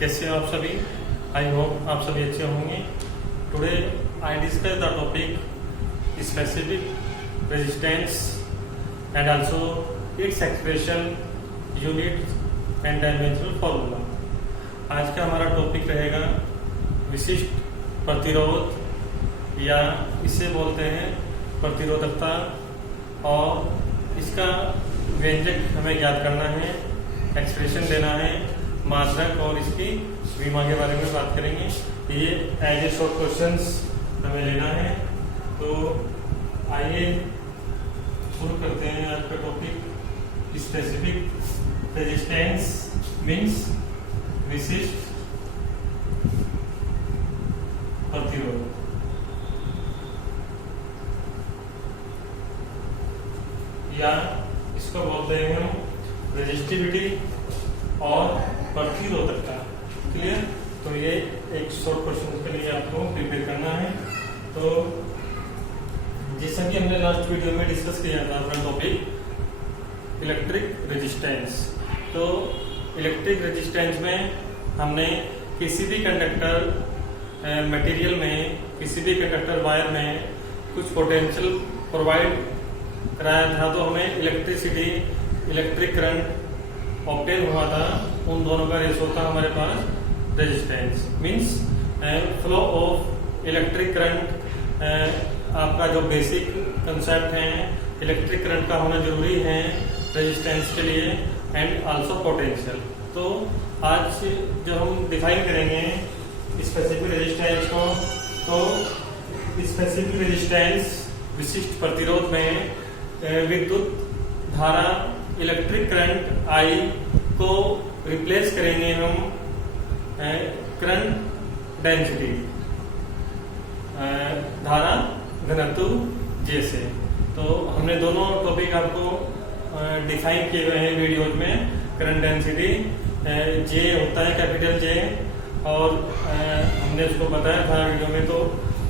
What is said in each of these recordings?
कैसे हो आप सभी। आई होप आप सभी अच्छे होंगे। Today I discuss the topic specific resistance and also its expression, unit and dimensional formula. आज का हमारा टॉपिक रहेगा विशिष्ट प्रतिरोध या इसे बोलते हैं प्रतिरोधकता, और इसका व्यंजक हमें ज्ञात करना है, एक्सप्रेशन देना है, मात्रक और इसकी विमा के बारे में बात करेंगे। ये एज ए शॉर्ट क्वेश्चंस हमें लेना है। तो आइए शुरू करते हैं आज का टॉपिक। स्पेसिफिक रेजिस्टेंस मीन्स विशिष्ट प्रतिरोध। या इसको बोलते हैं हम रेजिस्टिविटी और प्रतिरोधकता। क्लियर? तो ये एक शॉर्ट क्वेश्चन के लिए आपको प्रिपेयर करना है। तो जैसा कि हमने लास्ट वीडियो में डिस्कस किया था अपना टॉपिक इलेक्ट्रिक रेजिस्टेंस। तो इलेक्ट्रिक रेजिस्टेंस में हमने किसी भी कंडक्टर मटेरियल में, किसी भी कंडक्टर वायर में कुछ पोटेंशियल प्रोवाइड कराया था, तो हमें इलेक्ट्रिक करंट ऑब्टेन हुआ था। उन दोनों का रेशो था हमारे पास resistance. Means flow of electric current. आपका जो बेसिक कंसेप्ट है, इलेक्ट्रिक करंट का होना जरूरी है रेजिस्टेंस के लिए, एंड आल्सो पोटेंशियल। तो आज जो हम डिफाइन करेंगे स्पेसिफिक रेजिस्टेंस को, तो स्पेसिफिक रेजिस्टेंस विशिष्ट प्रतिरोध में विद्युत धारा इलेक्ट्रिक करंट आई को रिप्लेस करेंगे हम करंट डेंसिटी, धारा घनत्व जे से। तो हमने दोनों टॉपिक आपको डिफाइन किए हुए हैं वीडियोज में। करंट डेंसिटी जे होता है कैपिटल जे, और हमने उसको बताया था वीडियो में। तो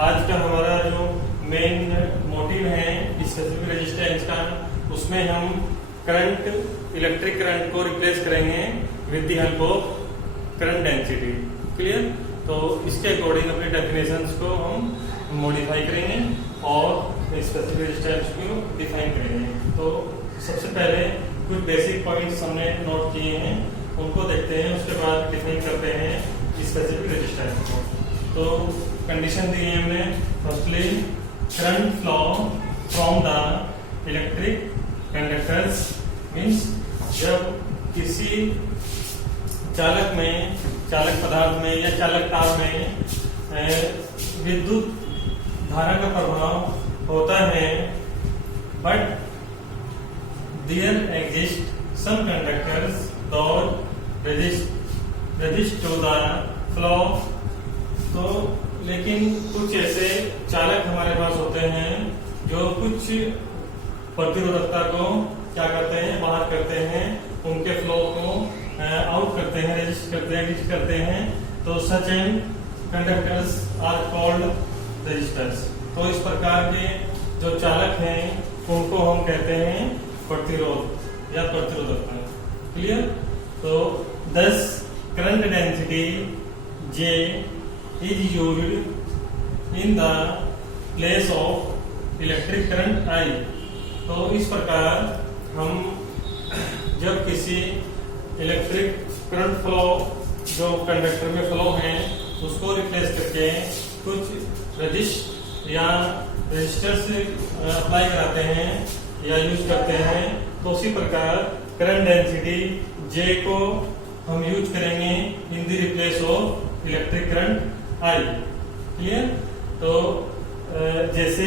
आज का हमारा जो मेन मोटिव है स्पेसिफिक रेजिस्टेंस का, उसमें हम करंट, इलेक्ट्रिक करंट को रिप्लेस करेंगे with the help of current density. Clear? तो इसके अकॉर्डिंग अपने डेफिनेशंस को हम मॉडिफाई करेंगे और स्पेसिफिक रेजिस्टेंस को डिफाइन करेंगे। तो सबसे पहले कुछ बेसिक पॉइंट्स हमने नोट किए हैं, उनको देखते हैं, उसके बाद डिफाइन करते हैं स्पेसिफिक रेजिस्टेंस को। तो कंडीशन दी है हमने, firstly current flow from the electric conductors. Means जब किसी चालक पदार्थ में या चालक तार में विद्युत धारा का प्रभाव होता है, but there exist some conductors that resist to the flow. तो लेकिन कुछ ऐसे चालक हमारे पास होते हैं जो कुछ प्रतिरोधकता को क्या करते हैं, बाहर करते हैं, उनके फ्लो को आउट करते हैं, रेजिस्ट करते हैं। तो such and conductors are called resistors. तो इस प्रकार के जो चालक हैं उनको हम कहते हैं प्रतिरोध या प्रतिरोधकता। क्लियर? तो दस current density J is used in the place of electric current आई। तो इस प्रकार हम जब किसी इलेक्ट्रिक करंट फ्लो जो कंडक्टर में फ्लो है उसको रिप्लेस करके कुछ रेजिस्ट या रेजिस्टर्स अप्लाई कराते हैं या यूज करते हैं, तो उसी प्रकार करंट डेंसिटी जे को हम यूज करेंगे in the replace of electric current I. Clear? तो जैसे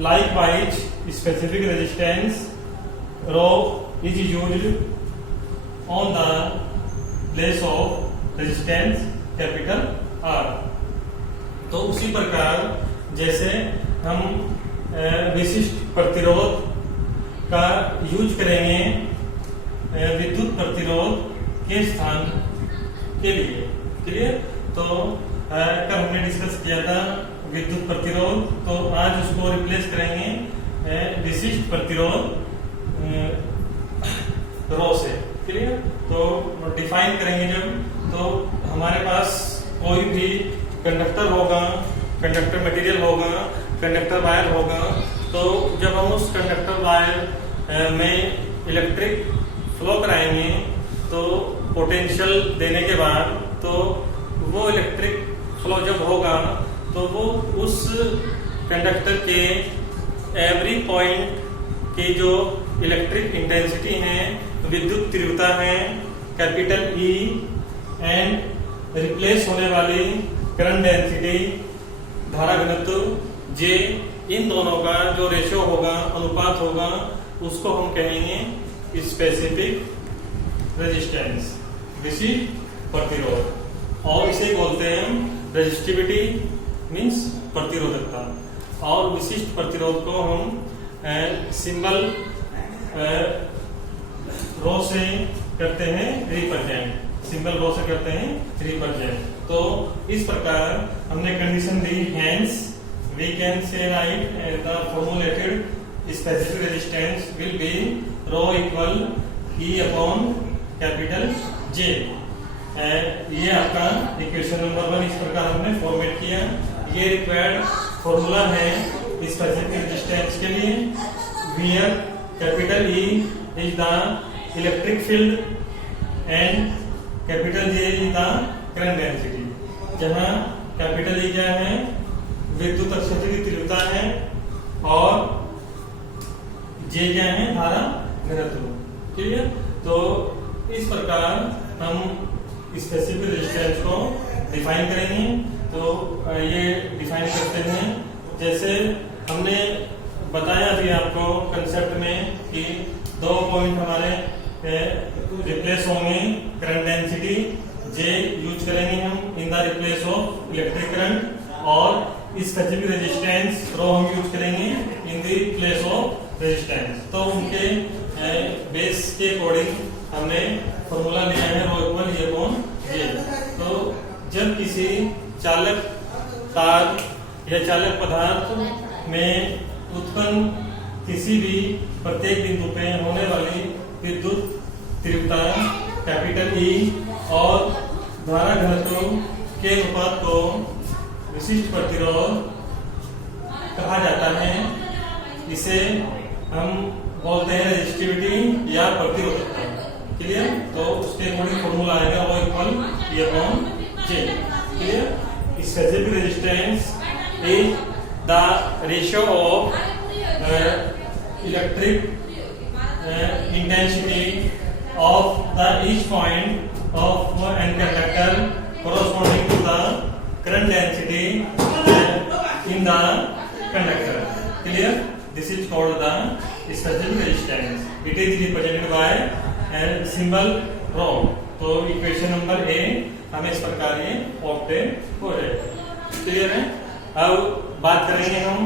likewise specific resistance rho is used on the place of resistance capital R. तो उसी प्रकार जैसे हम विशिष्ट प्रतिरोध का यूज करेंगे विद्युत प्रतिरोध के स्थान के लिए। क्लियर? तो कल हमने डिस्कस किया था विद्युत प्रतिरोध, तो आज उसको रिप्लेस करेंगे विशिष्ट प्रतिरोध रो से। क्लियर? तो डिफाइन करेंगे जब, तो हमारे पास कोई भी कंडक्टर होगा, कंडक्टर मटेरियल होगा, कंडक्टर वायर होगा, तो जब हम उस कंडक्टर वायर में इलेक्ट्रिक फ्लो कराएंगे तो पोटेंशियल देने के बाद तो वो इलेक्ट्रिक फ्लो जब होगा तो वो उस कंडक्टर के एवरी पॉइंट की जो इलेक्ट्रिक इंटेंसिटी है, विद्युत तीव्रता है कैपिटल E एंड रिप्लेस होने वाली करंट डेंसिटी धारा घनत्व J, इन दोनों का जो रेशियो होगा, अनुपात होगा, उसको हम कहेंगे स्पेसिफिक रेजिस्टेंस, विशिष्ट प्रतिरोध, और इसे बोलते हैं हम रेजिस्टिविटी मीन्स प्रतिरोधकता। और विशिष्ट प्रतिरोध को हम सिंबल रो से करते हैं रिप्रेजेंट, सिंबल रो से करते हैं रिप्रेजेंट। तो इस प्रकार हमने कंडीशन दी, hence we can say write the formulated specific resistance will be rho equal E upon capital J। ये आपका इक्वेशन नंबर 1 इस प्रकार हमने फॉर्मेट किया। ये रिक्वायर्ड फॉर्मूला है स्पेसिफिक रेजिस्टेंस के लिए, where capital E is the electric field and capital J is the current density. जहां कैपिटल E क्या है, विद्युत क्षेत्र की तीव्रता है, और J क्या है, धारा घनत्व। ठीक है, तो इस प्रकार हम स्पेसिफिक रेजिस्टेंस को डिफाइन करेंगे। तो ये डिफाइन करते हैं, जैसे हमने बताया अभी आपको कंसेप्ट में कि 2 पॉइंट हमारे रिप्लेस होंगे, करंट डेंसिटी J यूज करेंगे हम इन the replace of electric current, और स्पेसिफिक रेजिस्टेंस रो हम यूज करेंगे in the place of resistance. तो उनके बेस के अकॉर्डिंग हमने फॉर्मूला लिया है रो इक्वल E अपॉन J। तो जब किसी चालक तार या चालक पदार्थ में उत्पन्न किसी भी प्रत्येक बिंदु पे होने वाली विद्युत तीव्रता कैपिटल E और धारा घनत्व के अनुपात को विशिष्ट प्रतिरोध कहा जाता है। इसे हम बोलते हैं रेजिस्टिविटी या प्रतिरोधकता। क्लियर? तो उसके अकॉर्डिंग फॉर्मूला आएगा वो equal E upon J। Clear? Specific resistance is the ratio of electric intensity of the each point of an conductor corresponding to the current density in the conductor. Clear? This is called the specific resistance. It is represented by a symbol rho. तो equation number A हमें इस प्रकार ये obtain हो जाएगा। Clear है? अब बात करेंगे हम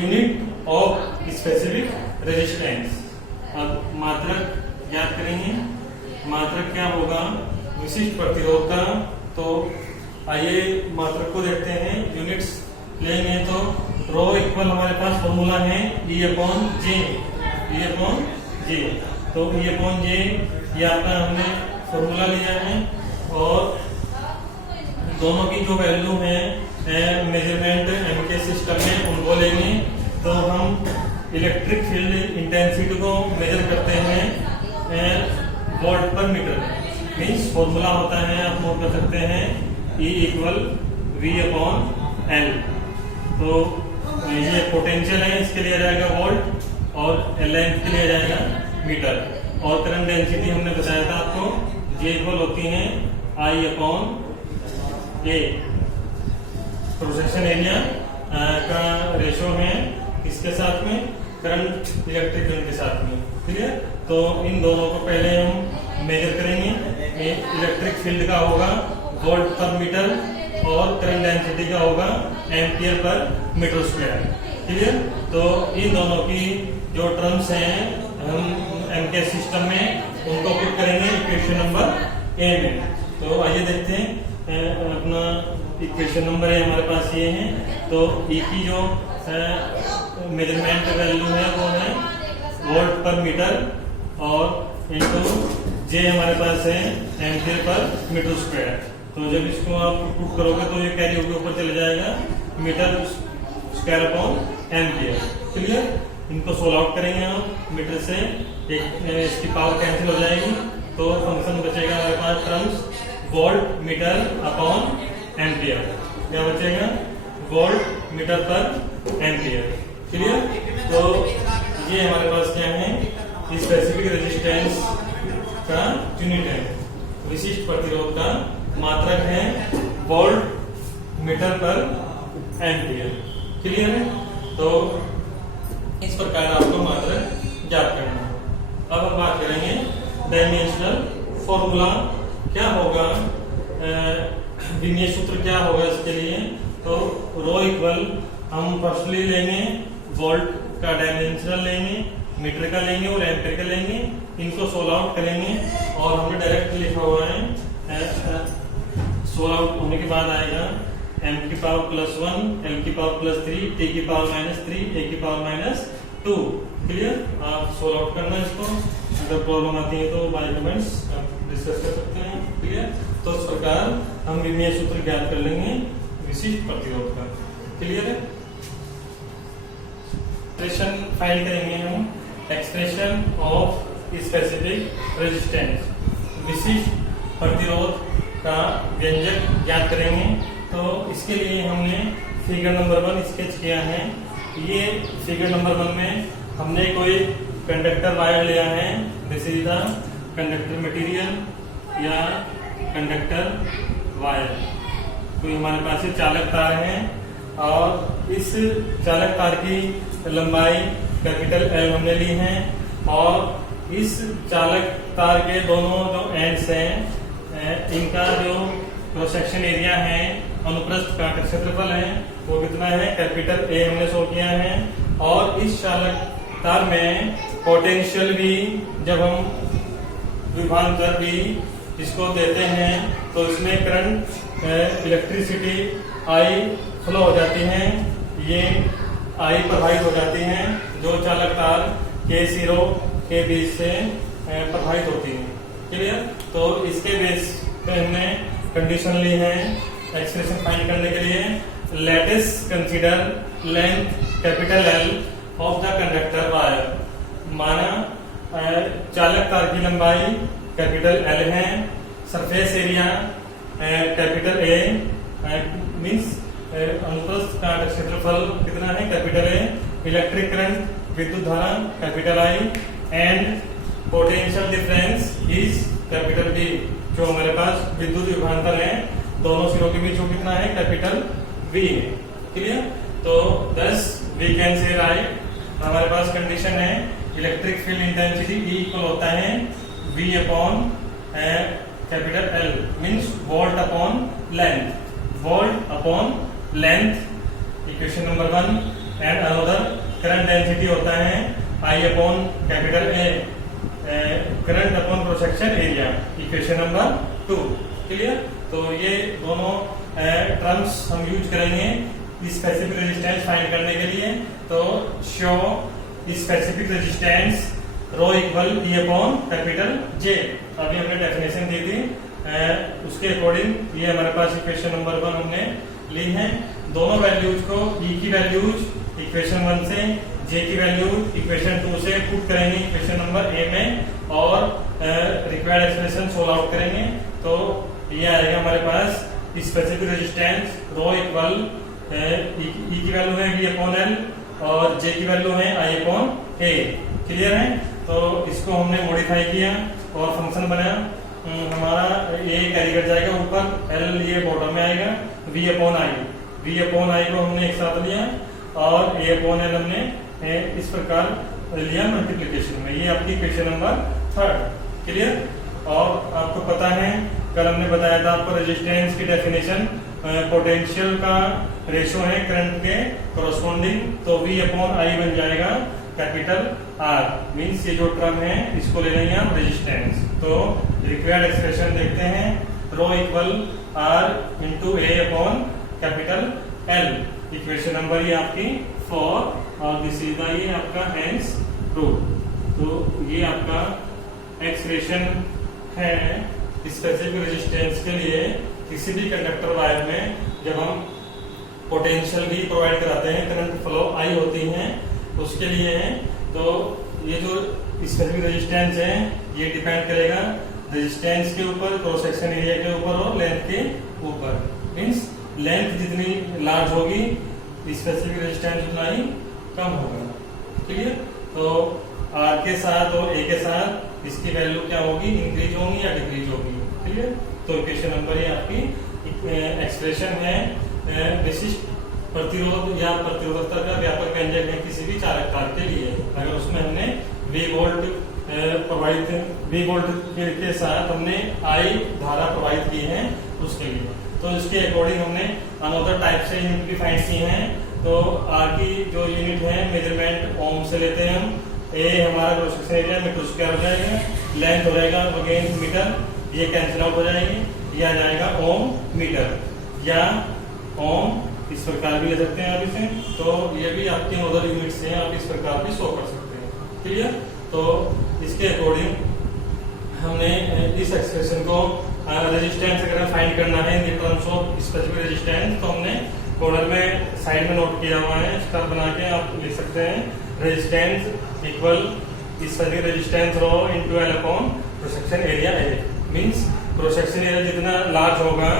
यूनिट ऑफ स्पेसिफिक रेजिस्टेंस। अब मात्रक याद करेंगे, मात्रक क्या होगा, विशिष्ट प्रतिरोध का। तो आइए मात्रक को देखते हैं, यूनिट्स लेंगे तो रो इक्वल हमारे पास फॉर्मूला है E upon J, E upon J। तो E अपॉन J ये आपका हमने फॉर्मूला लिया है, और दोनों की जो वैल्यू है मेजरमेंट एमके सिस्टम में उनको लेंगे। तो हम इलेक्ट्रिक फील्ड इंटेंसिटी को मेजर करते हैं वोल्ट पर मीटर। मीन्स फॉर्मूला होता है, आप नोट कर सकते हैं, E equal V upon L। तो ये पोटेंशियल है, इसके लिए आ जाएगा वोल्ट, और लेंथ के लिए आ जाएगा मीटर। और करंट डेंसिटी हमने बताया था आपको, J इक्वल होती है I upon A। Cross section area का रेशो है इसके साथ में, करंट इलेक्ट्रिक करंट के साथ में। क्लियर? तो इन दोनों को पहले हम मेजर करेंगे। इलेक्ट्रिक फील्ड का होगा वोल्ट पर मीटर, और करंट डेंसिटी का होगा ampere per metre square. Clear? तो इन दोनों की जो टर्म्स हैं हम एमके सिस्टम में उनको पुट करेंगे इक्वेशन नंबर A में। तो आइए देखते हैं, अपना इक्वेशन नंबर A हमारे पास ये है। तो E की जो मेजरमेंट वैल्यू है वो है वोल्ट पर मीटर, और इनटू J हमारे पास है एम्पियर पर मीटर स्क्वायर। तो जब इसको आप पुट करोगे तो ये कैरी होकर ऊपर चले जाएगा metre square upon ampere. Clear? इनको सोल्व आउट करेंगे हम मीटर से, एक इसकी पावर कैंसिल हो जाएगी तो फंक्शन बचेगा हमारे पास terms volt meter upon ampere. क्या बचेगा? वोल्ट मीटर पर एम्पियर। क्लियर? तो ये हमारे पास क्या है, स्पेसिफिक रेजिस्टेंस का यूनिट है, विशिष्ट प्रतिरोध का मात्रक है वोल्ट मीटर पर एम्पियर। क्लियर है? तो इस प्रकार आपको मात्रक ज्ञात करना है। अब हम बात करेंगे डायमेंशनल फॉर्मूला क्या होगा, विमीय सूत्र क्या होगा इसके लिए। तो रो इक्वल हम फर्स्टली लेंगे वोल्ट का डायमेंशनल लेंगे, मीटर का लेंगे और एम्पियर का लेंगे, इनको सोल्व आउट करेंगे और हमने डायरेक्ट लिखा हुआ है, सोल्व आउट होने के बाद आएगा m की पावर +1, l की पावर +3, t की पावर -3, a की पावर -2। क्लियर? आप सोल्व आउट करना इसको, अगर प्रॉब्लम आती है तो बाय कमेंट्स आप डिस्कस कर सकते हैं। क्लियर? तो इस प्रकार हम विमीय सूत्र ज्ञात कर लेंगे विशिष्ट प्रतिरोध का। क्लियर है? एक्सप्रेशन फाइंड करेंगे हम, एक्सप्रेशन ऑफ स्पेसिफिक रेजिस्टेंस, विशिष्ट प्रतिरोध का व्यंजक ज्ञात करेंगे। तो इसके लिए हमने फिगर नंबर 1 स्केच किया है। ये फिगर नंबर 1 में हमने कोई कंडक्टर वायर लिया है, this is the conductor material या कंडक्टर वायर। कोई हमारे पास ये चालक तार है और इस चालक तार की लंबाई कैपिटल L हमने ली है और इस चालक तार के दोनों जो एंड्स हैं इनका जो क्रॉस सेक्शन एरिया है, अनुप्रस्थ का क्षेत्रफल है, वो कितना है, कैपिटल A हमने शो किया है। और इस चालक तार में पोटेंशियल भी जब हम विभवांतर भी इसको देते हैं तो इसमें करंट इलेक्ट्रिसिटी I फ्लो हो जाती है, ये I प्रभावित हो जाती है जो चालक तार K0 के बीच से प्रभावित होती है। क्लियर? तो इसके बेस पे हमने कंडीशन ली है एक्सप्रेशन फाइंड करने के लिए। Let us consider length capital L of the conductor wire. माना चालक तार की लंबाई कैपिटल L है, surface area capital A means अनुप्रस्थ का क्षेत्रफल कितना है, कैपिटल A, इलेक्ट्रिक करंट विद्युत धारा capital I and potential difference is capital B। जो हमारे पास विद्युत विभवांतर है दोनों सिरों के बीच वो कितना है, कैपिटल V है। क्लियर? तो thus we can say right, हमारे पास कंडीशन है electric field intensity E equal होता है V upon capital L means volt upon length, volt upon length equation number 1 and another current density होता है I upon capital A, current upon cross section area equation number 2। Clear? तो ये दोनों terms हम use करेंगे specific resistance find करने के लिए। तो so specific resistance rho equal E upon capital J। अभी हमने डेफिनेशन दी थी, उसके अकॉर्डिंग ये हमारे पास इक्वेशन नंबर 1 हमने ली है। दोनों वैल्यूज को E की वैल्यूज इक्वेशन 1 से, J की वैल्यू इक्वेशन 2 से पुट करेंगे इक्वेशन नंबर A में और रिक्वायर्ड एक्सप्रेशन सोल्व आउट करेंगे। तो ये आएगा हमारे पास specific resistance rho equal E की वैल्यू है V अपॉन L और J की वैल्यू है I अपॉन A। क्लियर है? तो इसको हमने मॉडिफाई किया और फंक्शन बनाया, हमारा A कैरी कर जाएगा ऊपर, L ये बॉटम में आएगा, V अपॉन I को हमने एक साथ लिया और A अपॉन L हमने इस प्रकार लिया मल्टीप्लिकेशन में। ये आपकी इक्वेशन नंबर 3। क्लियर? और आपको पता है कल हमने बताया था आपको रेजिस्टेंस की डेफिनेशन, पोटेंशियल का रेशियो है करंट के कोरोस्पोंडिंग, तो V अपॉन I बन जाएगा कैपिटल R मीन्स ये जो टर्म है इसको ले लेंगे हम रेजिस्टेंस। तो रिक्वायर्ड एक्सप्रेशन देखते हैं, rho equal R into A upon capital L, equation number ये आपकी 4 और दिस इज द ये आपका हेंस प्रूफ। तो ये आपका एक्सप्रेशन है स्पेसिफिक रेजिस्टेंस के लिए किसी भी कंडक्टर वायर में जब हम पोटेंशियल भी प्रोवाइड कराते हैं, करंट फ्लो आई होती हैं, उसके लिए है। तो ये जो स्पेसिफिक रेजिस्टेंस है ये डिपेंड करेगा रेजिस्टेंस के ऊपर, क्रॉस सेक्शन एरिया के ऊपर और लेंथ के ऊपर। मीन्स लेंथ जितनी लार्ज होगी स्पेसिफिक रेजिस्टेंस उतना ही कम होगा। क्लियर? तो आर के साथ और ए के साथ इसकी वैल्यू क्या होगी, इंक्रीज होगी या डिक्रीज होगी। क्लियर? तो इक्वेशन नंबर ये आपकी एक्सप्रेशन है विशिष्ट प्रतिरोध या प्रतिरोधकता का व्यापक व्यंजक है किसी भी चालक तार के लिए, अगर उसमें हमने V वोल्ट के साथ हमने I धारा प्रवाहित की है उसके लिए। तो इसके अकॉर्डिंग हमने अनदर टाइप से यूनिट भी फाइंड की है। तो R की जो यूनिट है मेजरमेंट ओम से लेते हैं हम। A हमारा cross section area metre square हो जाएगा, लेंथ हो जाएगा अगेन मीटर, ये कैंसिल आउट हो जाएगी, ये आ जाएगा ओम मीटर या ओम, इस प्रकार भी ले सकते हैं आप इसे। तो ये भी आपके अदर यूनिट्स हैं, आप इस प्रकार भी शो कर सकते हैं। क्लियर? तो इसके अकॉर्डिंग हमने इस एक्सप्रेशन को रेजिस्टेंस अगर फाइंड करना है in terms of specific resistance, तो हमने कॉर्नर में साइड में नोट किया हुआ है, स्टार बना के आप लिख सकते हैं resistance equal specific resistance rho into L upon cross section area A। Means cross section area जितना लार्ज होगा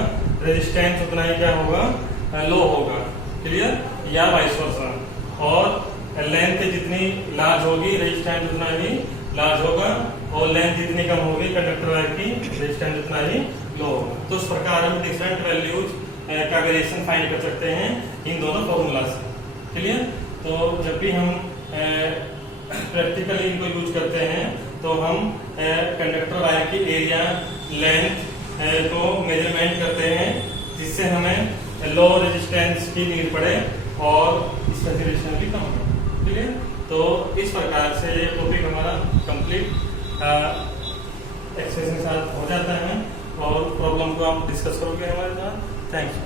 रेजिस्टेंस उतना ही क्या होगा, लो होगा। क्लियर? या वाइस वर्सा। और लेंथ जितनी लार्ज होगी रेजिस्टेंस उतना ही लार्ज होगा, और लेंथ जितनी कम होगी कंडक्टर वायर की रेजिस्टेंस उतना ही लो होगा। तो इस प्रकार हम डिफरेंट वैल्यूज का वेरिएशन फाइंड कर सकते हैं इन दोनों फॉर्मूला से। क्लियर? तो जब भी हम प्रैक्टिकली इनको यूज करते हैं तो हम कंडक्टर वायर की एरिया लेंथ को मेजरमेंट करते हैं, जिससे हमें लो रेजिस्टेंस की नीड पड़े और स्पेसिफिकेशन भी कम हो। क्लियर? तो इस प्रकार से ये टॉपिक हमारा कंप्लीट एक्सप्रेशन के साथ हो जाता है और प्रॉब्लम को आप डिस्कस करोगे हमारे साथ। Thank you.